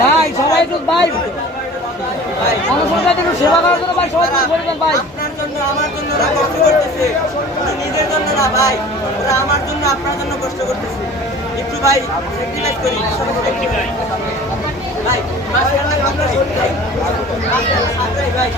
ভাই সবাই একটু ভাই জনসংখ্যা একটু সেবা করার জন্য ভাই সবাই করবেন ভাই। আপনার জন্য আমার জন্য ওরা কষ্ট করতেছে, নিজের জন্য না ভাই, ওরা আমার জন্য আপনার জন্য কষ্ট করতেছে। একটু ভাই স্যাক্রিফাইস করি ভাই, মাশাআল্লাহ কামড়াই ভাই, মাশাআল্লাহ কামড়াই ভাই,